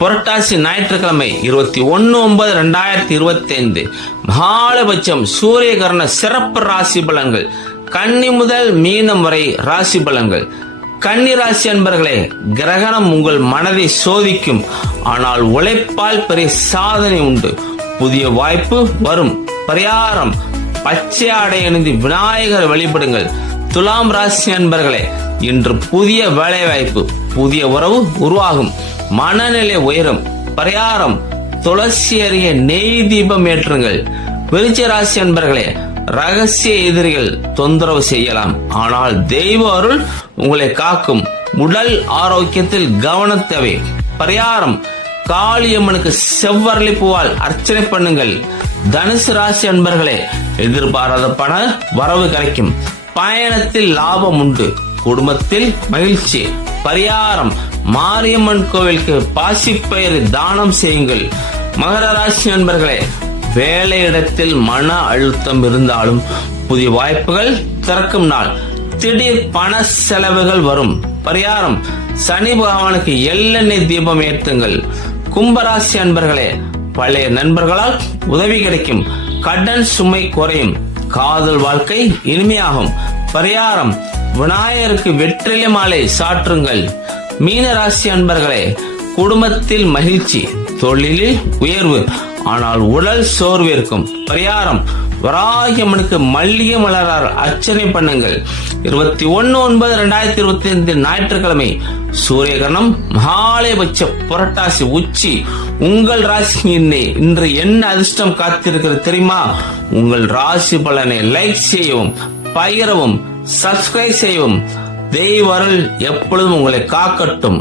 புரட்டாசி ஞாயிற்றுக்கிழமை இருபத்தி ஒன்னு ஒன்பது ரெண்டாயிரத்தி இருபத்தி ஐந்து மகாலபட்சம் சூரியகரண சிறப்பு ராசி பலன்கள். கன்னி முதல் மீனம் வரை ராசி பலன்கள். கன்னி ராசி அன்பர்களே கிரகணம் உங்கள் மனதை சோதிக்கும். ஆனால் உழைப்பால் பெரிய சாதனை உண்டு. புதிய வாய்ப்பு வரும். பரிகாரம். பச்சை ஆடை அணிந்து விநாயகர் வழிபடுங்கள். துலாம் ராசி அன்பர்களே இன்று புதிய வேலைவாய்ப்பு புதிய உறவு உருவாகும். மனநிலை உயரும். பரிகாரம் துளசி அருகே நெய் தீபம் ஏற்றுங்கள். விருச்ச ராசி அன்பர்களே ரகசிய எதிரிகள் தொந்தரவு செய்யலாம். ஆனால் தெய்வ அருள் உங்களை காக்கும். உடல் ஆரோக்கியத்தில் கவனம் தேவை. பரிகாரம் காளியம்மனுக்கு செவ்வரளி பூவால் அர்ச்சனை பண்ணுங்கள். தனுசு ராசி அன்பர்களே எதிர்பாராத பண வரவு கிடைக்கும். பயணத்தில் லாபம் உண்டு. குடும்பத்தில் மகிழ்ச்சி பரிகாரம் மாரியம்மன் கோவிலுக்கு பாசிப்பயிறு தானம் செய்யுங்கள். மகர ராசி நண்பர்களே வேலையிடத்தில் மன அழுத்தம் இருந்தாலும் புதிய வாய்ப்புகள் திறக்கும் நாள். திடீர் பண செலவுகள் வரும். பரிகாரம் சனி பகவானுக்கு எள்ளெண்ணெய் தீபம் ஏற்றுங்கள். கும்பராசி அன்பர்களே பழைய நண்பர்களால் உதவி கிடைக்கும். கடன் சுமை குறையும். காதல் வாழ்க்கை இனிமையாகும். பரிகாரம். விநாயகருக்கு வெற்றிலை மாலை சாற்றுங்கள். மீன ராசி அன்பர்களே குடும்பத்தில் மகிழ்ச்சி தொழிலில் உயர்வு ஆனால் உடல் சோர்வு இருக்கும் பரிகாரம். வராகியம்மனுக்கு மல்லிகை மலரால் அர்ச்சனை பண்ணுங்கள். இருபத்தி ஒன்னு ஒன்பது ரெண்டாயிரத்தி இருபத்தி ஐந்து ஞாயிற்றுக்கிழமை சூரியகரணம் மகாலயபட்ச புரட்டாசி உச்சி. உங்கள் ராசி இன்று என்ன அதிர்ஷ்டம் காத்திருக்கிறது தெரியுமா? உங்கள் ராசி பலனை லைக் செய்யவும் பகிரவும் சப்ஸ்கிரைப் செய்யவும் தெய்வ அருள் எப்பொழுதும் உங்களை காக்கட்டும்.